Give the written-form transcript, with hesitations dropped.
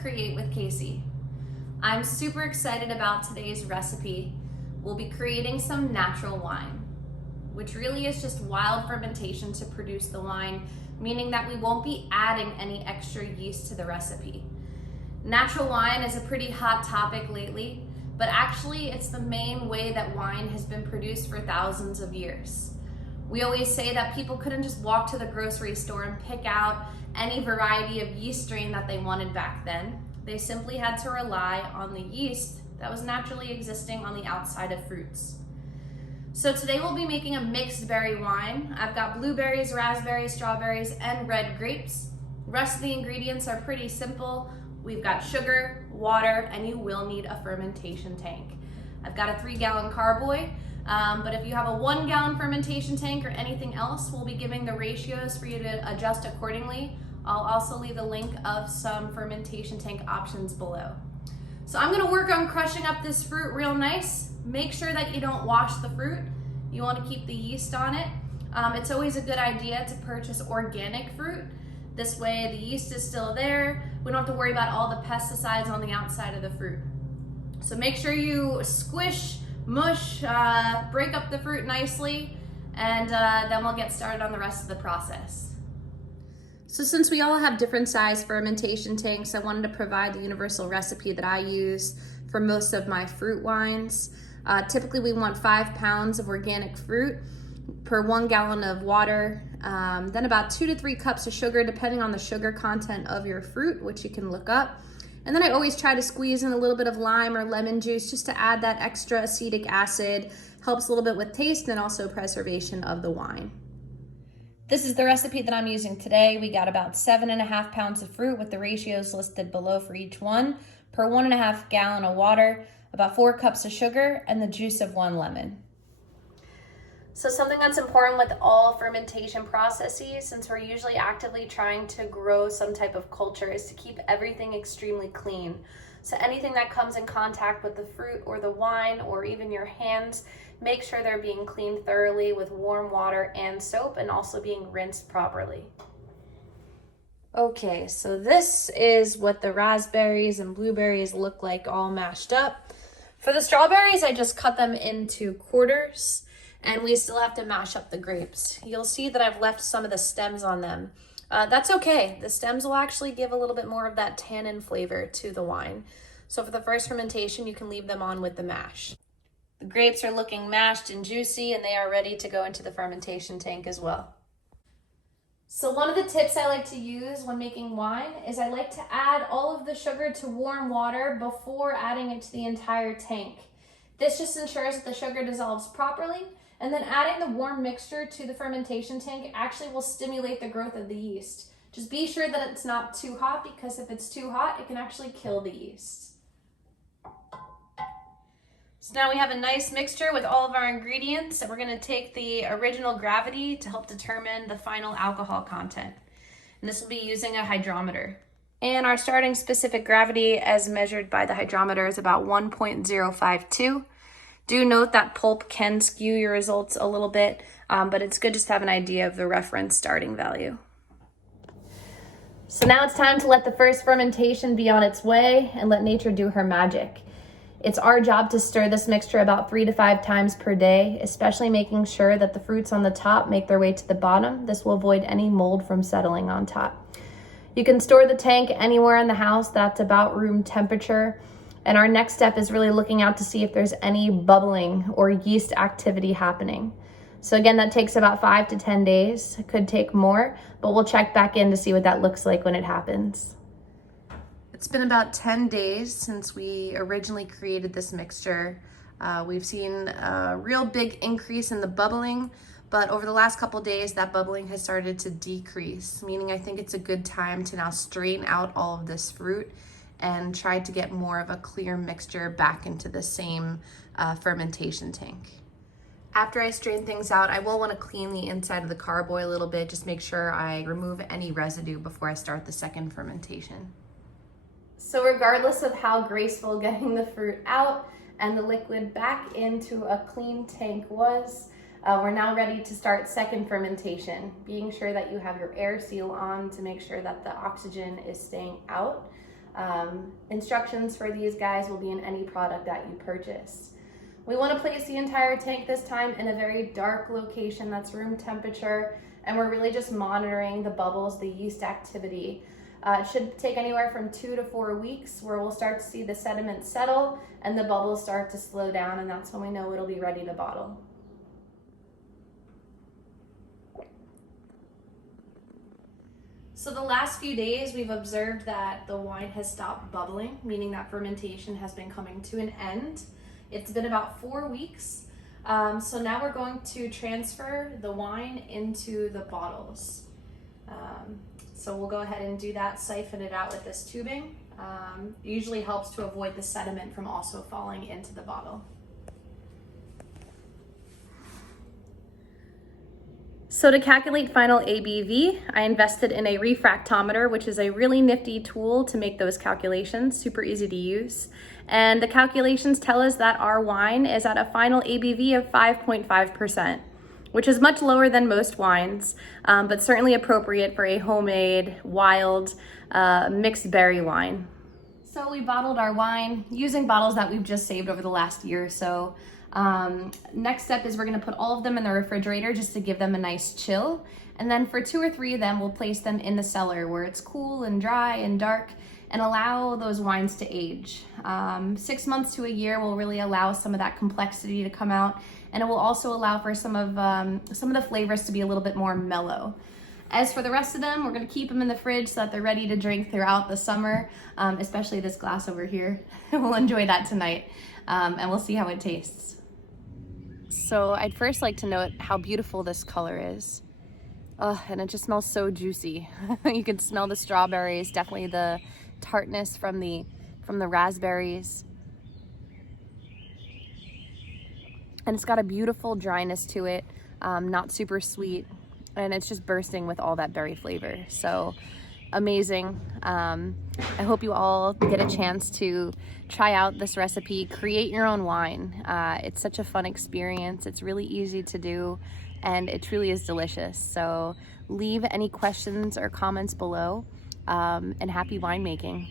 Create with Casey. I'm super excited about today's recipe. We'll be creating some natural wine, which really is just wild fermentation to produce the wine, meaning that we won't be adding any extra yeast to the recipe. Natural wine is a pretty hot topic lately, but actually it's the main way that wine has been produced for thousands of years. We always say that people couldn't just walk to the grocery store and pick out any variety of yeast strain that they wanted back then. They simply had to rely on the yeast that was naturally existing on the outside of fruits. So today we'll be making a mixed berry wine. I've got blueberries, raspberries, strawberries, and red grapes. The rest of the ingredients are pretty simple. We've got sugar, water, and you will need a fermentation tank. I've got a 3-gallon carboy, but if you have a 1-gallon fermentation tank or anything else, we'll be giving the ratios for you to adjust accordingly. I'll also leave a link of some fermentation tank options below. So I'm gonna work on crushing up this fruit real nice. Make sure that you don't wash the fruit. You wanna keep the yeast on it. It's always a good idea to purchase organic fruit. This way the yeast is still there. We don't have to worry about all the pesticides on the outside of the fruit. So make sure you squish, mush, break up the fruit nicely, and then we'll get started on the rest of the process. So since we all have different size fermentation tanks, I wanted to provide the universal recipe that I use for most of my fruit wines. Typically we want 5 pounds of organic fruit per 1 gallon of water, then about 2 to 3 cups of sugar depending on the sugar content of your fruit, which you can look up. And then I always try to squeeze in a little bit of lime or lemon juice just to add that extra acetic acid. Helps a little bit with taste and also preservation of the wine. This is the recipe that I'm using today. We got about 7.5 pounds of fruit with the ratios listed below for each one, per 1.5 gallon of water, about 4 cups of sugar, and the juice of 1 lemon. So something that's important with all fermentation processes, since we're usually actively trying to grow some type of culture, is to keep everything extremely clean. So anything that comes in contact with the fruit or the wine or even your hands, make sure they're being cleaned thoroughly with warm water and soap, and also being rinsed properly. Okay, so this is what the raspberries and blueberries look like all mashed up. For the strawberries, I just cut them into quarters, and we still have to mash up the grapes. You'll see that I've left some of the stems on them. That's okay. The stems will actually give a little bit more of that tannin flavor to the wine. So for the first fermentation, you can leave them on with the mash. The grapes are looking mashed and juicy, and they are ready to go into the fermentation tank as well. So one of the tips I like to use when making wine is I like to add all of the sugar to warm water before adding it to the entire tank. This just ensures that the sugar dissolves properly, and then adding the warm mixture to the fermentation tank actually will stimulate the growth of the yeast. Just be sure that it's not too hot, because if it's too hot, it can actually kill the yeast. So now we have a nice mixture with all of our ingredients, and we're going to take the original gravity to help determine the final alcohol content. And this will be using a hydrometer. And our starting specific gravity as measured by the hydrometer is about 1.052. Do note that pulp can skew your results a little bit, but it's good just to have an idea of the reference starting value. So now it's time to let the first fermentation be on its way and let nature do her magic. It's our job to stir this mixture about 3 to 5 times per day, especially making sure that the fruits on the top make their way to the bottom. This will avoid any mold from settling on top. You can store the tank anywhere in the house that's about room temperature. And our next step is really looking out to see if there's any bubbling or yeast activity happening. So again, that takes about 5 to 10 days. It could take more, but we'll check back in to see what that looks like when it happens. It's been about 10 days since we originally created this mixture. We've seen a real big increase in the bubbling, but over the last couple days, that bubbling has started to decrease, meaning I think it's a good time to now strain out all of this fruit and try to get more of a clear mixture back into the same fermentation tank. After I strain things out, I will want to clean the inside of the carboy a little bit, just make sure I remove any residue before I start the second fermentation. So regardless of how graceful getting the fruit out and the liquid back into a clean tank was, we're now ready to start second fermentation, being sure that you have your air seal on to make sure that the oxygen is staying out. Instructions for these guys will be in any product that you purchase. We want to place the entire tank this time in a very dark location that's room temperature, and we're really just monitoring the bubbles, the yeast activity. It should take anywhere from 2 to 4 weeks where we'll start to see the sediment settle and the bubbles start to slow down, and that's when we know it'll be ready to bottle. So the last few days we've observed that the wine has stopped bubbling, meaning that fermentation has been coming to an end. It's been about 4 weeks. So now we're going to transfer the wine into the bottles. So we'll go ahead and do that, siphon it out with this tubing. It usually helps to avoid the sediment from also falling into the bottle. So to calculate final ABV, I invested in a refractometer, which is a really nifty tool to make those calculations, super easy to use. And the calculations tell us that our wine is at a final ABV of 5.5%, which is much lower than most wines, but certainly appropriate for a homemade, wild, mixed berry wine. So we bottled our wine using bottles that we've just saved over the last year or so. Next step is we're gonna put all of them in the refrigerator just to give them a nice chill. And then for 2 or 3 of them, we'll place them in the cellar where it's cool and dry and dark and allow those wines to age. 6 months to a year will really allow some of that complexity to come out, and it will also allow for some of the flavors to be a little bit more mellow. As for the rest of them, we're gonna keep them in the fridge so that they're ready to drink throughout the summer, especially this glass over here. We'll enjoy that tonight, and we'll see how it tastes. So I'd first like to note how beautiful this color is. And it just smells so juicy. You can smell the strawberries, definitely the tartness from the raspberries. And it's got a beautiful dryness to it, not super sweet, and it's just bursting with all that berry flavor. So amazing. I hope you all get a chance to try out this recipe, create your own wine. It's such a fun experience. It's really easy to do, and it truly is delicious. So leave any questions or comments below, and happy winemaking.